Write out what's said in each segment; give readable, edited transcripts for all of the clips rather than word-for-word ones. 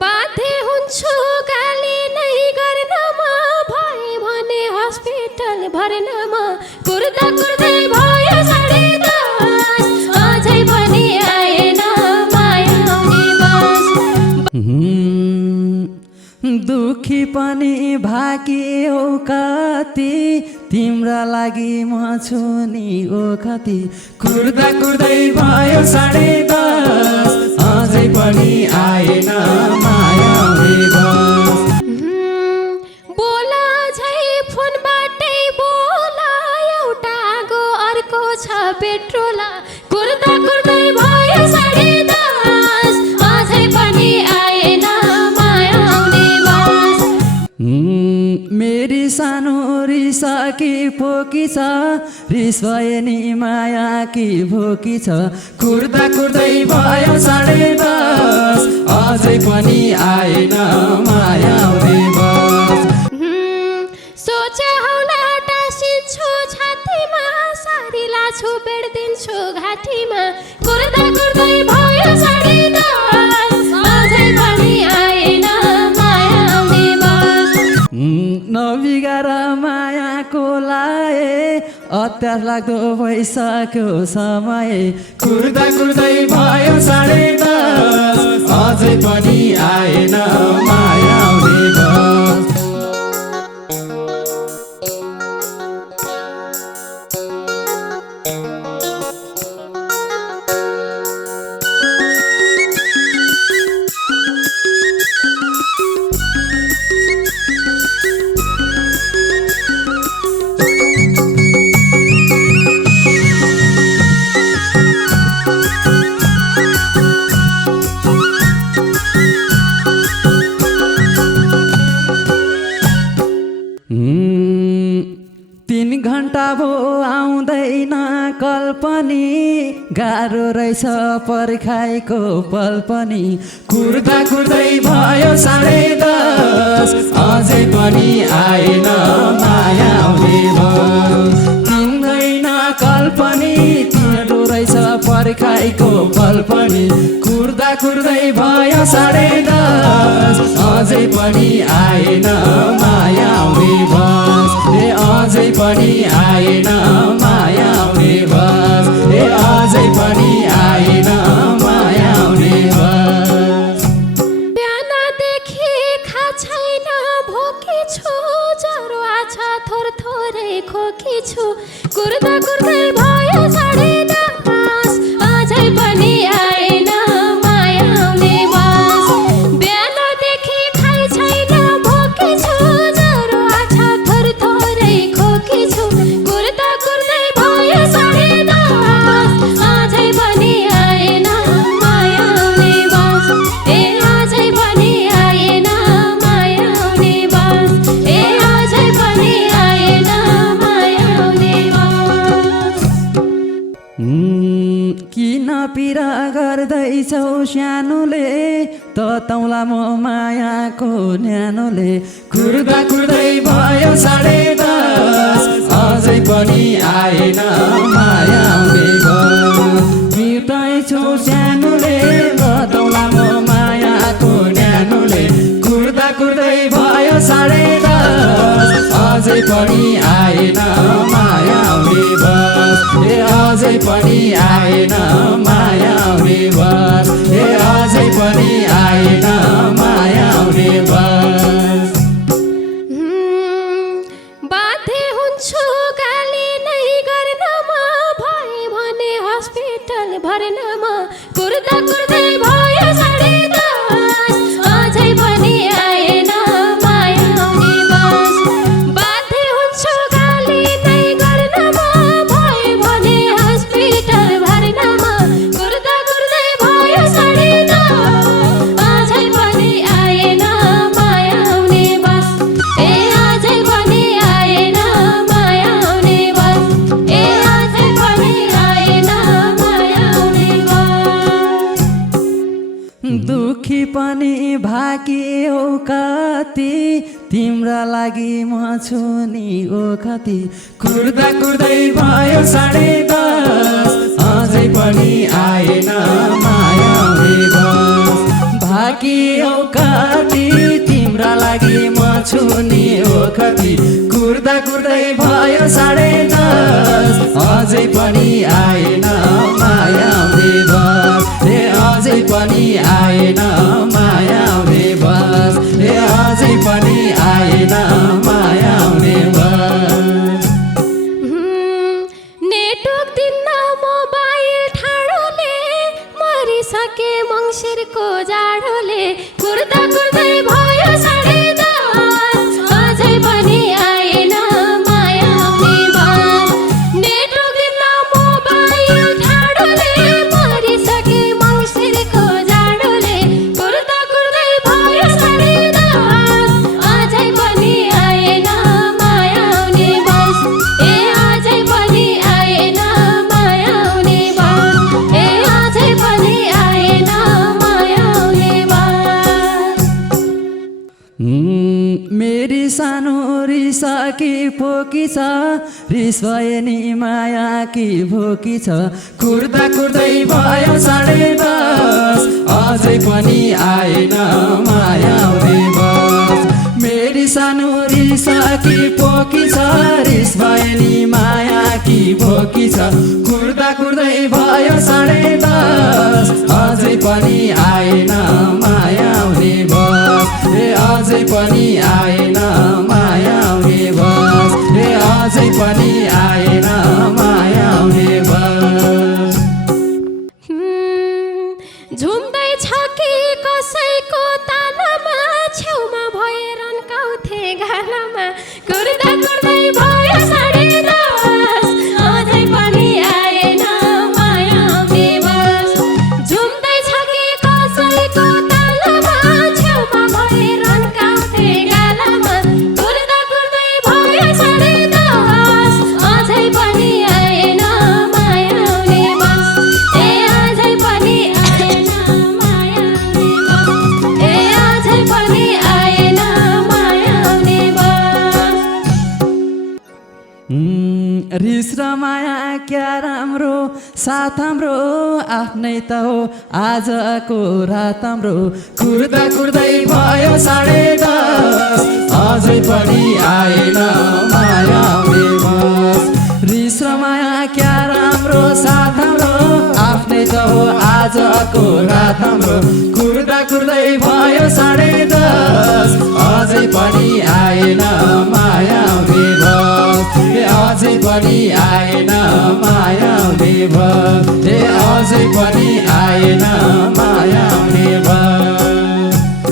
बाध्य हुन्छु गाली नै गर्नमा भए भने हस्पिटल भर्नमा कुर्दा कुर्दै भयो 10:30 अझै पनि आएन माया आउने बस। दुखी पनि भाग्यो कति तिम्रा लागि म छु नि ओ कति कुर्दा कुर्दै भयो 10:30 अझै पनि आएन माया आउने बस। बोला झै फोनबाटै बोला एउटा गो अर्को छ पेट्रोला कुर्दा कुर्दै भयो 10:30 अझै पनि आएन माया आउने बस। मेरी सानो रिसा कि पोकी छ रिस भए नि माया कि भोकी छ कुर्दा कुर्दै भयो 10:30 अझै पनि आएन माया आउने बस। सोचे होला टाँसिन्छु छातीमा सारीला छु बेड्दिन्छु घाँटीमा कुर्दा कुर्दै भयो 10:30 अझै पनि आएन माया आउने बस। नबिगार मायाको लाए अत्यास लाग्दो भइसक्यो समय कुर्दा कुर्दै भयो 10:30 अझै पनि आएन माया आउने बस। तीन घण्टा भो आउँदैन कल पनि गाह्रो रहेछ पर्खाइको पल पनि कुर्दा कुर्दै भयो 10:30 अझै पनि आएन माया आउने बस। तिन्दैन कल पनि तिम्रो रहेछ पर्खाइको पल पनि कुर्दा कुर्दै भयो 10:30 अझै पनि आएन माया आउने बस। अझै पनि आएन माया आउने बस। अझै पनि आएन माया आउने बस। बिहानदेखि खा छैन भोकी छु ज्वरो आछ थोरै खोकी छु कुर्दा कुर्दै भयो 10:30 अझै पनि आएन माया आउने बस। बिहानदेखि खाइ छैन भोकी छु ज्वरो आछ थोरै खोकी छु कुर्दा कुर्दै भयो 10:30 अझै पनि आएन माया आउने बस। अझै पनि आएन माया आउने बस। अझै पनि आएन माया आउने बस। किन पीडा गर्दैछौ सानोले तँलाई म मायाको न्यानोले कुर्दा कुर्दै भयो 10:30 अझै पनि आएन माया आउने बस। बिर्दैछौ सानोले तँलाई म मायाको न्यानोले कुर्दा कुर्दै भयो 10:30 अझै पनि आएन माया आउने बस। अझै पनि आएन माया आउने बस। अझै पनि आएन माया आउने बस। बाध्य हुन्छु गाली नै गर्नमा भए भने हस्पिटल भर्नमा कुर्दा कुर्दै भयो 10:30 अझै पनि आएन माया आउने बस। बाध्य हुन्छु गाली नै गर्नमा भए भने हस्पिटल भर्नमा कुर्दा कुर्दै भयो 10:30 अझै पनि आएन माया आउने बस। अझै पनि आएन माया आउने बस। अझै पनि आएन माया आउने बस। दुखी पनि भाग्यो कति तिम्रा लागि म छु नि ओ कति कुर्दा कुर्दै भयो 10:30 अझै पनि आएन माया आउने बस। भाकी औकाती तिम्रा लागि म छु नि ओखती कुर्दा कुर्दै भयो 10:30 अझै पनि आएन माया आउने बस रे अझै पनि आएन माया आउने बस रे अझै पनि आएन माया आउने बस नेटवर्क दिन्न मोबाइल ठाडोले मरिसके मङ्सिरको जाडोले कुर्दा कुर्दै भयो 10:30 अझै पनि आएन माया आउने बस नेटवर्क दिन्न मोबाइल ठाडोले मरिसके मङ्सिरको जाडोले कुर्दा कुर्दै भयो 10:30 अझै पनि आएन माया आउने बस ए अझै पनि आएन माया आउने बस ए अझै पनि आएन माया आउने बस मेरी सानो रिसा कि पोकी छ रिस भयो नि माया कि भोकी छ कुर्दा कुर्दै भयो 10:30 अझै पनि आएन माया आउने बस मेरी सानो रिसा कि पोकी छ रिस भयो नि माया कि भोकी छ कुर्दा कुर्दै भयो 10:30 अझै पनि आएन माया आउने बस रे अझै पनि आएन माया आउने बस रे अझै पनि आएन माया आउने बस झुम्दै छ कि कसैको तानामा छेउमा भएर रन्काउँथे गालामा कुर्दा कुर्दै भयो 10:30 अझै पनि आएन माया आउने बस झुम्दै छ कि कसैको तानामा छेउमा भएर रन्काउँथे गालामा कुर्दा कुर्दै भयो 10:30 अझै पनि आएन माया आउने बस ए अझै पनि आएन माया आउने बस ए अझै पनि आएन माया आउने बस रिस र माया क्या राम्रो साथ हाम्रो आफ्नै त हो आजको रात हाम्रो कुर्दा कुर्दै भयो 10:30 अझै पनि आएन माया आउने बस रिस र माया क्या राम्रो साथ हाम्रो आफ्नै त हो आजको रात हाम्रो कुर्दा कुर्दै भयो 10:30 अझै पनि आएन माया आउने बस अझै पनि आएन माया आउने बस अझै पनि आएन माया आउने बस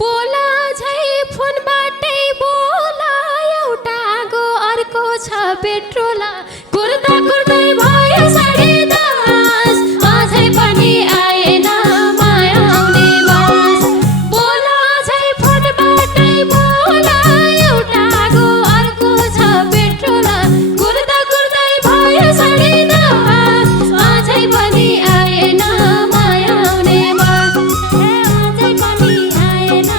बोला झै फोनबाटै बोला एउटा गो अर्को छ पेट्रोला कुर्दा कुर्दै भयो 10:30 अझै पनि आएन माया आउने बस बोला झै फोनबाटै बोला एउटा गो अर्को छ पेट्रोला कुर्दा कुर्दै भयो 10:30 अझै पनि आएन माया आउने बस ए अझै पनि आएन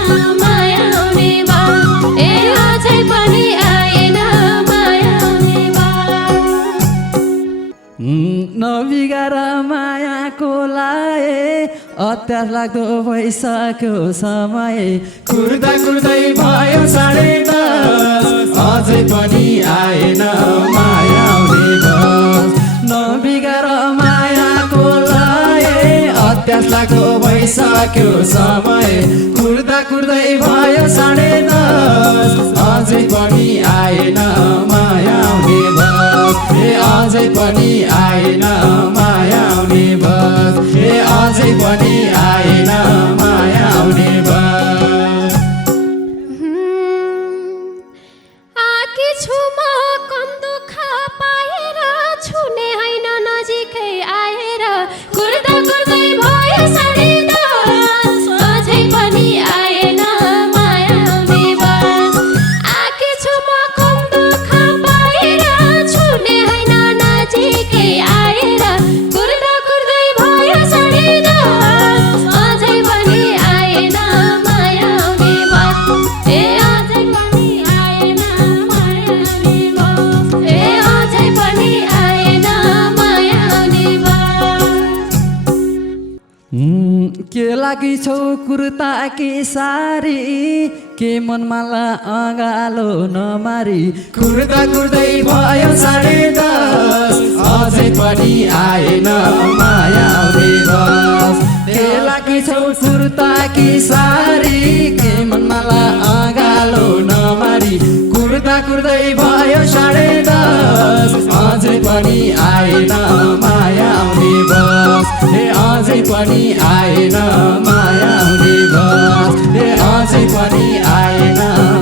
माया आउने बस ए अझै पनि आएन माया आउने बस नबिगार मायाको लाए अत्यास लाग्दो भइसक्यो समय कुर्दा कुर्दै भयो 10:30 अझै पनि आएन माया आउने बस नबिगार मायाको लाए अत्यास लाग्दो भइसक्यो समय कुर्दा कुर्दै भयो 10:30 अझै पनि आएन माया आउने बस अझै पनि आएन माया आउने बस अझै पनि आएन माया आउने बस आकी छु म कम दुःख पाएर छुने होइन नजिकै आएर कुर्दा कुर्दै भयो 10:30 अझै पनि आएन माया आउने बस आकी छु म कम दुःख पाएर छुने होइन नजिकै आएर कुर्दा कुर्दै भयो 10:30 के लागि छौ कुर्ता के सारी के मनमाला अँगालो नमारी कुर्दा कुर्दै भयो 10:30 अझै पनि आएन माया आउने बस के लागि छौ कुर्ता के सारी के मनमाला अँगालो नमारी कुर्दा कुर्दै भयो 10:30 अझै पनि आएन माया आउने बस अझै पनि आएन माया आउने बस अझै पनि आएन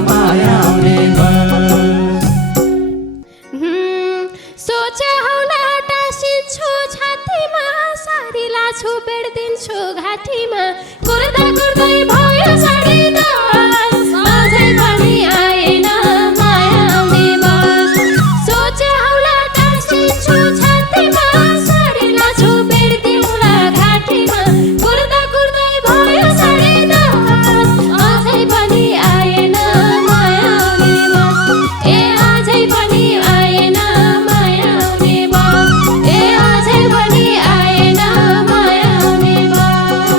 माया आउने बस सोचे हौला टाँसिन्छु छातीमा सारी लाछु बेड्दिन्छु घाँटीमा कुर्दा कुर्दै भयो 10:30 अझै पनि आएन माया आउने बस सोचे हौला टाँसिन्छु छातीमा सारी लाछु बेड्दिउँला घाँटीमा कुर्दा कुर्दै भयो 10:30 अझै पनि आएन माया आउने बस अझै पनि आएन माया आउने बस अझै पनि आएन माया आउने बस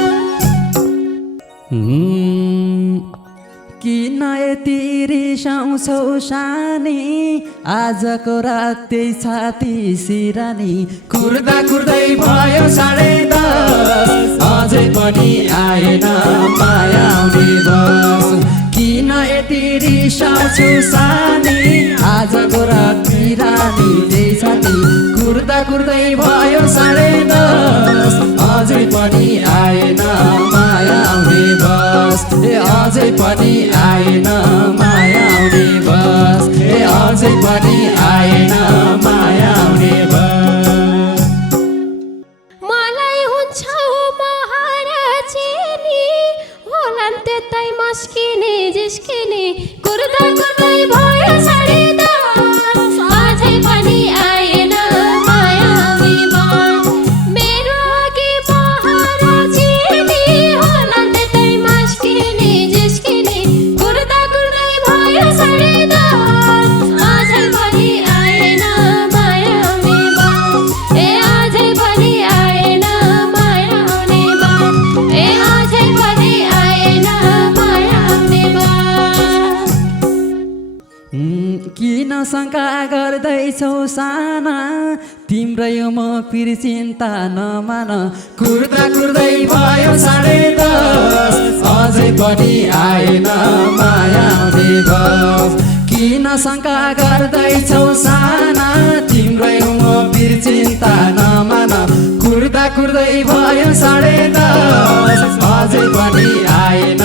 किन यति रिसाउँछौ सानी आजको रात त्यही छाती सिरानी कुर्दा कुर्दै भयो 10:30 अझै पनि आएन माया आउने बस किन यति रिसाउँछौ सानी आजको रात सिरानी त्यही छाती कुर्दा कुर्दै भयो 10:30 अझै पनि आएन माया आउने बस अझै पनि आएन माया आउने बस अझै पनि आएन माया आउने बस मलाई हुन्छौ महाराचिनी होलान् त्यतै मस्किने जिस्किने कुर्दा कुर्दै भयो 10:30 अझै पनि आएन माया आउने बस मेरो अघि महाराचिनी होलान् त्यतै मस्किने जिस्किने कुर्दा कुर्दै भयो 10:30 अझै पनि आएन माया आउने बस अझै पनि आएन माया आउने बस अझै पनि आएन माया आउने बस किन शङ्का गर्दैछौ साना तिम्रै म फेरि चिन्ता नमान कुर्दा कुर्दै भयो 10:30 अझै पनि आएन माया आउने बस किन शङ्का गर्दैछौ साना तिम्रै म फेरि चिन्ता नमान कुर्दा कुर्दै भयो 10:30 अझै पनि आएन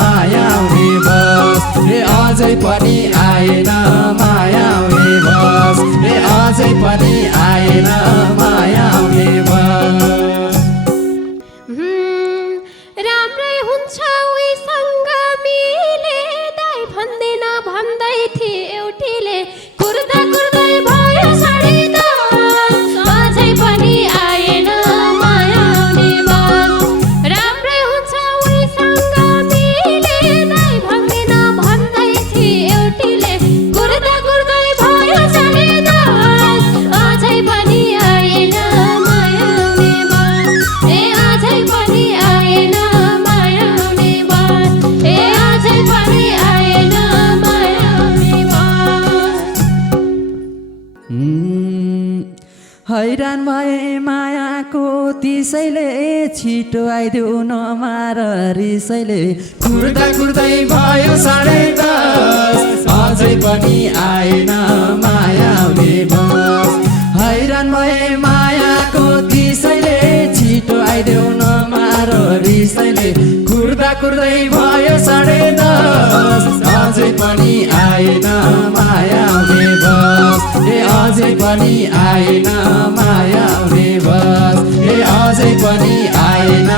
माया आउने बस अझै पनि आएन माया आउने बस अझै पनि आएन माया आउने बस राम्रै हुन्छ उसँग मिले दाइ भन्दैन भन्दै थिए एउटीले कुर्दा कुर्दै भयो 10:30 अझै पनि आएन माया आउने बस राम्रै हुन्छ उसँग मिले दाइ भन्दैन भन्दै थिए एउटीले कुर्दा कुर्दै भयो 10:30 अझै पनि आएन माया आउने बस अझै पनि आएन माया आउने बस अझै पनि आएन माया आउने बस हैरान भए मायाको त्यसैले छिटो आइदेऊ नमार रिसैले कुर्दा कुर्दै भयो 10:30 अझै पनि आएन माया आउने बस हैरान भए मायाको त्यसैले छिटो आइदेऊ नमार रिसैले कुर्दा कुर्दै भयो 10:30 अझै पनि आएन माया आउने बस अझै पनि आएन माया आउने बस अझै पनि आएन